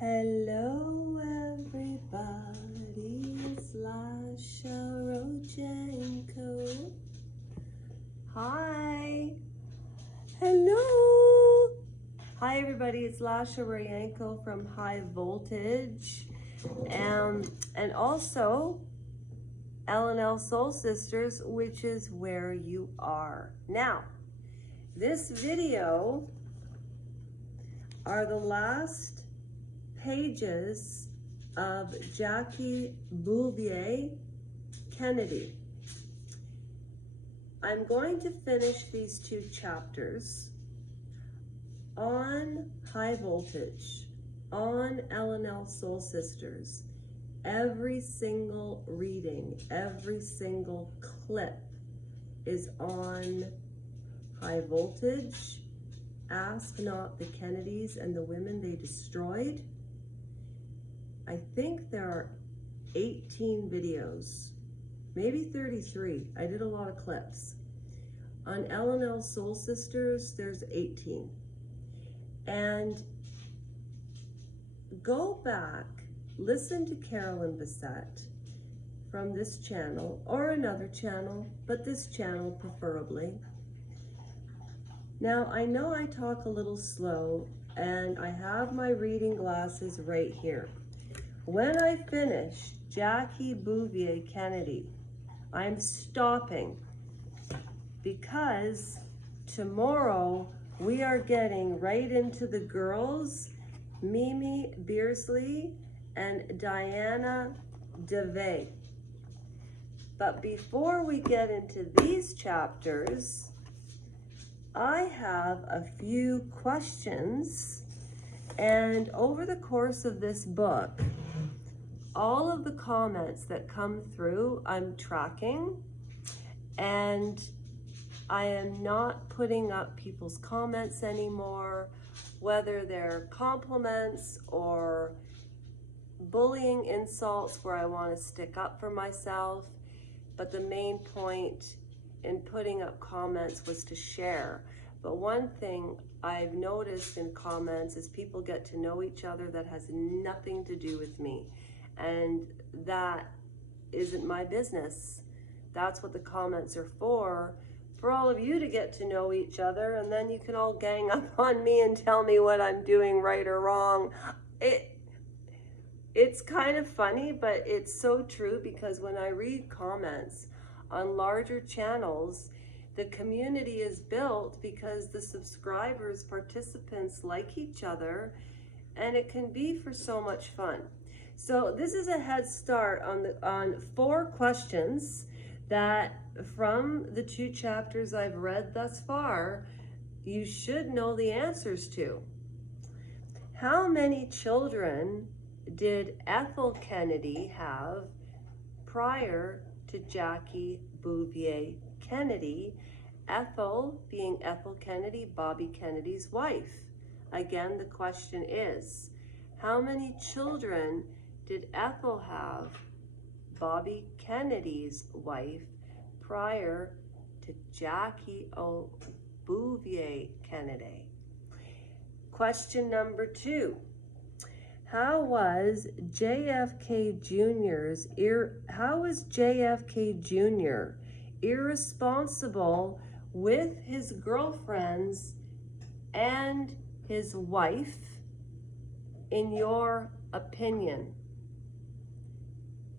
Hello everybody, it's Lasha Rodchenko. Hi. Hello. Hi everybody, it's Lasha Rodchenko from High Voltage. And also L&L Soul Sisters, which is where you are. Now, this video are the last pages of Jackie Bouvier Kennedy. I'm going to finish these two chapters on High Voltage, on L&L Soul Sisters. Every single reading, every single clip is on High Voltage. Ask Not the Kennedys and the Women They Destroyed. I think there are 18 videos, maybe 33. I did a lot of clips. On L&L Soul Sisters, there's 18. And go back, listen to Carolyn Bessette from this channel, or another channel, but this channel preferably. Now, I know I talk a little slow, and I have my reading glasses right here. When I finish Jackie Bouvier Kennedy, I'm stopping because tomorrow we are getting right into the girls, Mimi Beersley and Diana DeVay. But before we get into these chapters, I have a few questions, and over the course of this book, all of the comments that come through, I'm tracking, and I am not putting up people's comments anymore, whether they're compliments or bullying insults where I want to stick up for myself. But the main point in putting up comments was to share. But one thing I've noticed in comments is people get to know each other that has nothing to do with me. And that isn't my business. That's what the comments are for all of you to get to know each other, and then you can all gang up on me and tell me what I'm doing right or wrong. It's kind of funny, but it's so true, because when I read comments on larger channels, the community is built because the subscribers, participants like each other, and it can be for so much fun. So this is a head start on 4 questions that from the 2 chapters I've read thus far, you should know the answers to. How many children did Ethel Kennedy have prior to Jackie Bouvier Kennedy? Ethel being Ethel Kennedy, Bobby Kennedy's wife. Again, the question is, how many children did Ethel have, Bobby Kennedy's wife, prior to Jackie Bouvier Kennedy? Question number 2. How was JFK Jr. irresponsible with his girlfriends and his wife, in your opinion?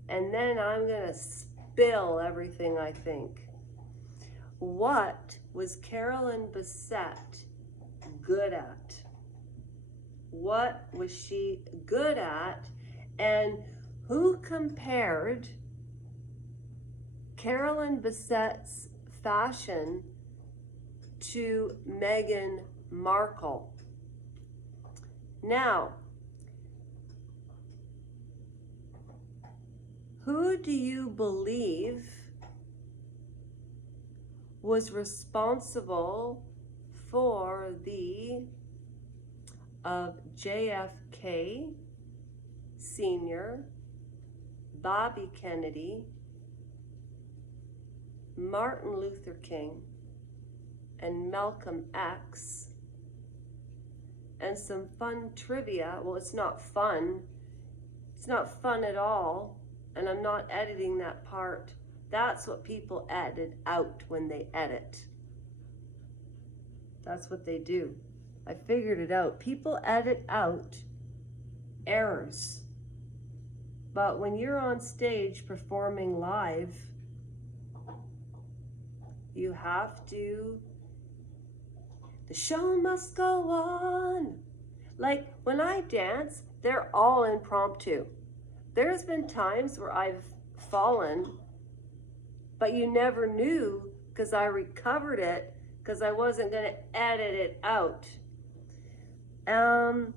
And then I'm gonna spill everything I think. What was Carolyn Bessette good at? What was she good at? And who compared Carolyn Bessette's fashion to Meghan Markle? Now, who do you believe was responsible for the of JFK Sr., Bobby Kennedy, Martin Luther King, and Malcolm X, and some fun trivia. Well, it's not fun. It's not fun at all, and I'm not editing that part. That's what people edit out when they edit. That's what they do. I figured it out. People edit out errors. But when you're on stage performing live, you have to, the show must go on. Like when I dance, they're all impromptu. There's been times where I've fallen, but you never knew because I recovered it because I wasn't going to edit it out. And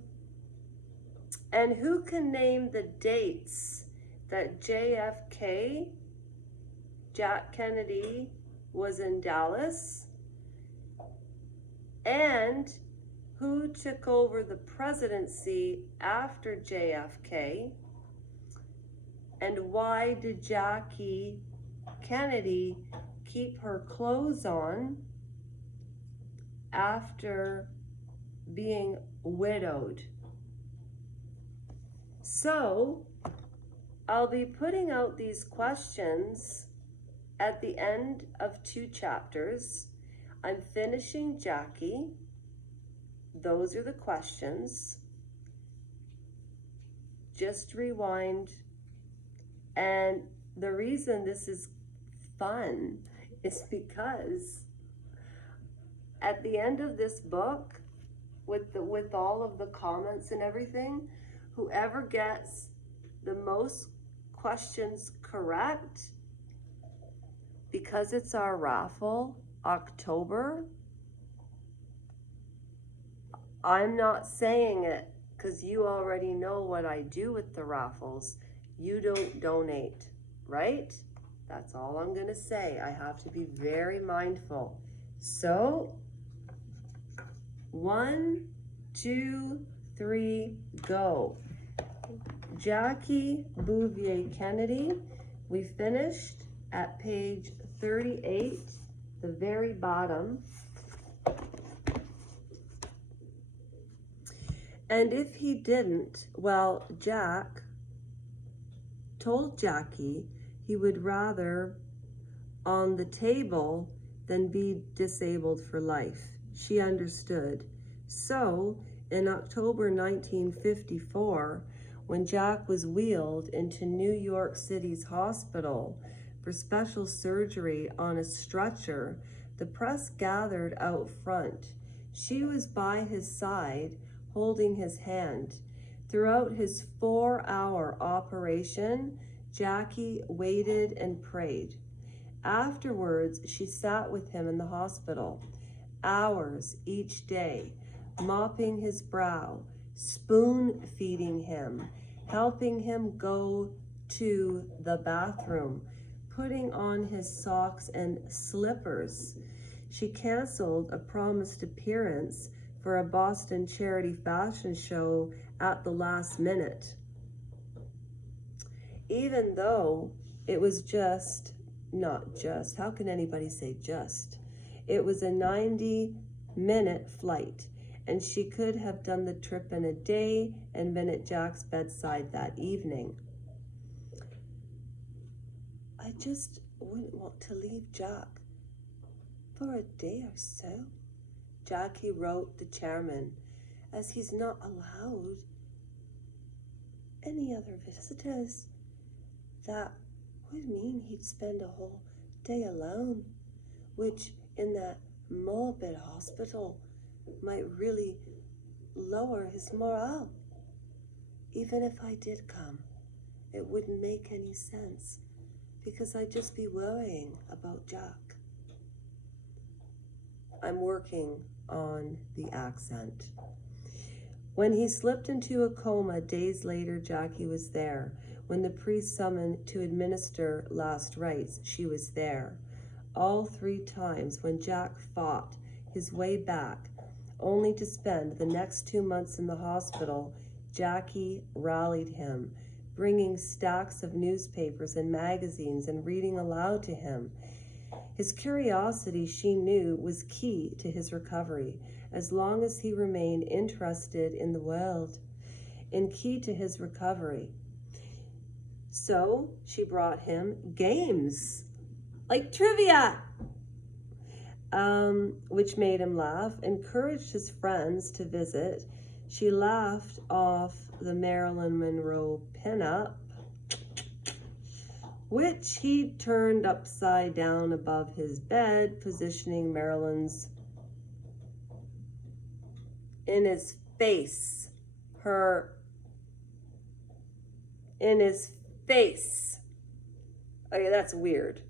who can name the dates that JFK, Jack Kennedy, was in Dallas? And who took over the presidency after JFK? And why did Jackie Kennedy keep her clothes on after being widowed? So I'll be putting out these questions at the end of 2 chapters. I'm finishing Jackie. Those are the questions. Just rewind. And the reason this is fun is because at the end of this book, with all of the comments and everything, whoever gets the most questions correct, because it's our raffle, October, I'm not saying it because you already know what I do with the raffles. You don't donate, right? That's all I'm gonna say. I have to be very mindful. So, 1, 2, 3, go. Jackie Bouvier Kennedy, we finished at page 38, the very bottom. And if he didn't, well, Jack told Jackie he would rather on the table than be disabled for life. She understood. So, in October 1954, when Jack was wheeled into New York City's hospital for special surgery on a stretcher, the press gathered out front. She was by his side, holding his hand. Throughout his 4-hour operation, Jackie waited and prayed. Afterwards, she sat with him in the hospital, hours each day, mopping his brow, spoon-feeding him, helping him go to the bathroom, putting on his socks and slippers. She canceled a promised appearance for a Boston charity fashion show at the last minute. Even though it was not just, how can anybody say just? It was a 90-minute flight, and she could have done the trip in a day and been at Jack's bedside that evening. I just wouldn't want to leave Jack for a day or so, Jackie wrote the chairman, as he's not allowed any other visitors. That would mean he'd spend a whole day alone, which in that morbid hospital might really lower his morale. Even if I did come, it wouldn't make any sense because I'd just be worrying about Jack. I'm working on the accent. When he slipped into a coma days later, Jackie was there. When the priest summoned to administer last rites, she was there. All 3 times when Jack fought his way back, only to spend the next 2 months in the hospital, Jackie rallied him, bringing stacks of newspapers and magazines and reading aloud to him. His curiosity, she knew, was key to his recovery, as long as he remained interested in the world, and key to his recovery. So she brought him games, like trivia, which made him laugh, encouraged his friends to visit. She laughed off the Marilyn Monroe pinup, which he turned upside down above his bed, positioning Marilyn's in his face. In his face. Okay, that's weird.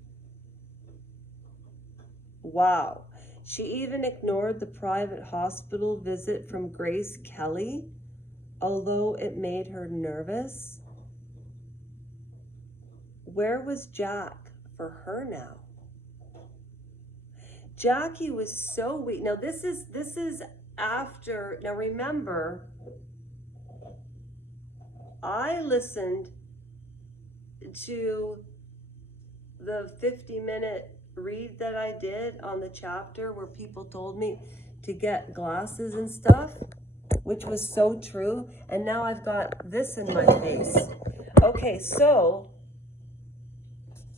Wow. She even ignored the private hospital visit from Grace Kelly, although it made her nervous. Where was Jack for her now? Jackie was so weak. Now this is after, now remember, I listened to the 50-minute read that I did on the chapter where people told me to get glasses and stuff, which was so true. And now I've got this in my face. Okay, so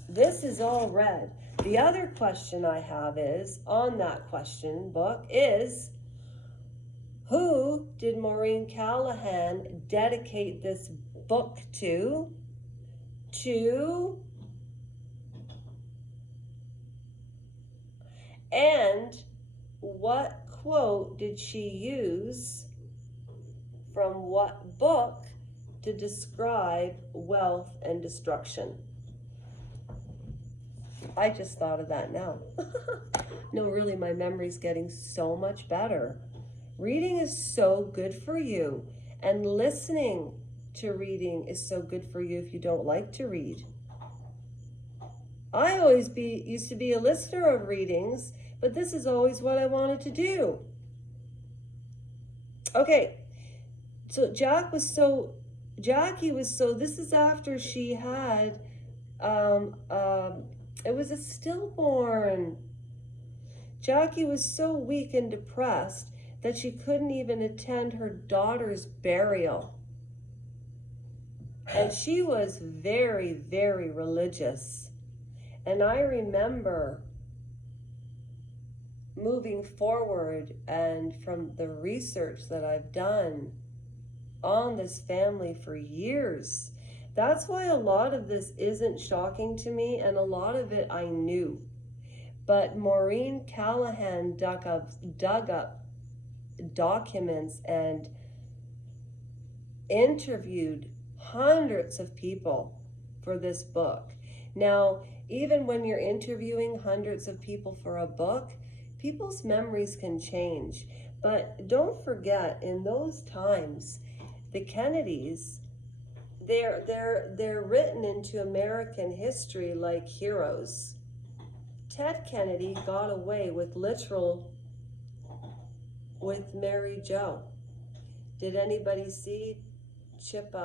this is all read. The other question I have is, on that question book, is who did Maureen Callahan dedicate this book to? And what quote did she use from what book to describe wealth and destruction? I just thought of that now. No, really, my memory's getting so much better. Reading is so good for you, and listening to reading is so good for you if you don't like to read. I always used to be a listener of readings, but this is always what I wanted to do. Okay, so Jackie was so, this is after she had, it was a stillborn. Jackie was so weak and depressed that she couldn't even attend her daughter's burial. And she was very, very religious. And I remember moving forward, and from the research that I've done on this family for years, that's why a lot of this isn't shocking to me, and a lot of it I knew. But Maureen Callahan dug up documents and interviewed hundreds of people for this book. Now, even when you're interviewing hundreds of people for a book, people's memories can change. But don't forget, in those times, the Kennedys, they're written into American history like heroes. Ted Kennedy got away with Mary Jo. Did anybody see Chip?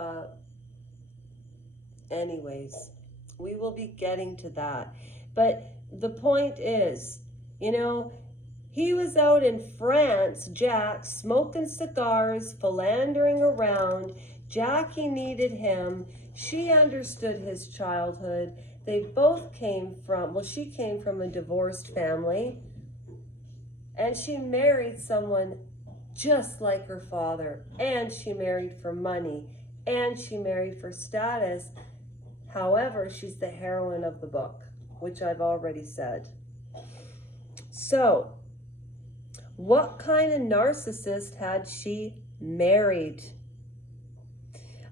Anyways, we will be getting to that. But the point is, he was out in France, Jack, smoking cigars, philandering around. Jackie needed him. She understood his childhood. They both came from, she came from a divorced family. And she married someone just like her father. And she married for money. And she married for status. However, she's the heroine of the book, which I've already said. So, what kind of narcissist had she married?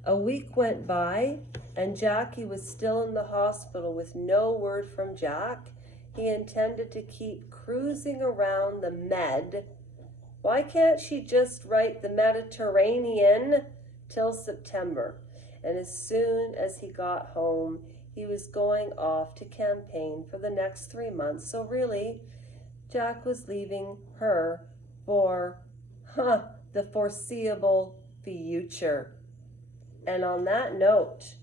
A week went by, and Jackie was still in the hospital with no word from Jack. He intended to keep cruising around the Med. Why can't she just write the Mediterranean till September? And as soon as he got home, he was going off to campaign for the next 3 months. So really, Jack was leaving her for the foreseeable future. And on that note,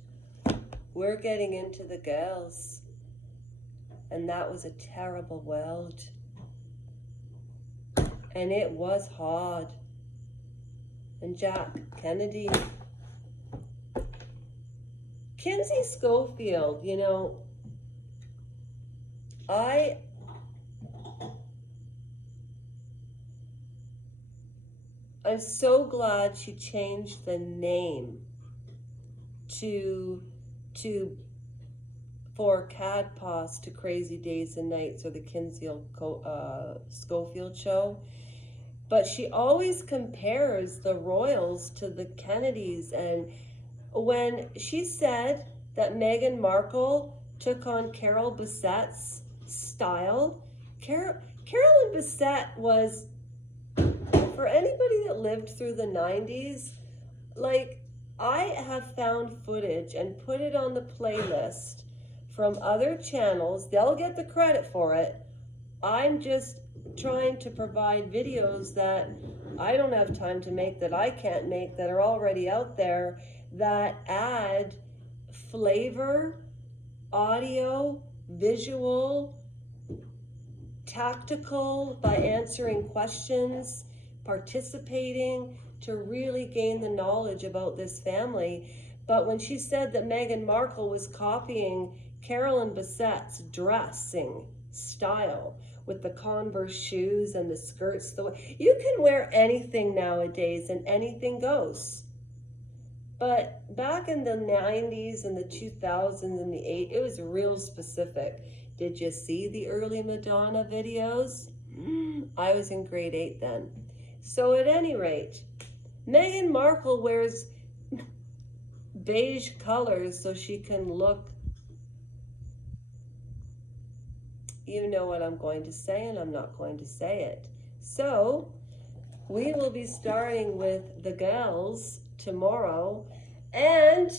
we're getting into the girls. And that was a terrible world. And it was hard. And Jack Kennedy. Kinsey Schofield, you know, I'm so glad she changed the name for Cadpos to Crazy Days and Nights, or the Kinsey Schofield show. But she always compares the royals to the Kennedys. And when she said that Meghan Markle took on Carol Bassett's style, Carolyn Bessette was, for anybody that lived through the 90s, like, I have found footage and put it on the playlist from other channels. They'll get the credit for it. I'm just trying to provide videos that I don't have time to make, that I can't make, that are already out there, that add flavor, audio, visual, tactical, by answering questions, participating, to really gain the knowledge about this family. But when she said that Meghan Markle was copying Carolyn Bassett's dressing style with the Converse shoes and the skirts, you can wear anything nowadays and anything goes. But back in the 90s and the 2000s and the 80s, it was real specific. Did you see the early Madonna videos? I was in grade 8 then. So at any rate, Meghan Markle wears beige colors so she can look, you know what I'm going to say, and I'm not going to say it. So we will be starting with the girls tomorrow, and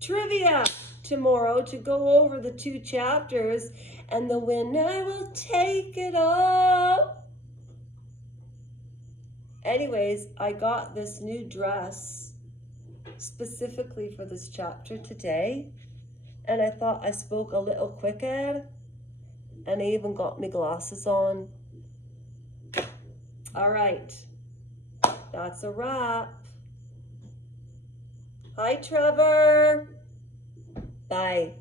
trivia tomorrow to go over the 2 chapters, and the winner will take it all. Anyways, I got this new dress specifically for this chapter today, and I thought I spoke a little quicker, and I even got my glasses on. All right, that's a wrap. Hi, Trevor. Bye.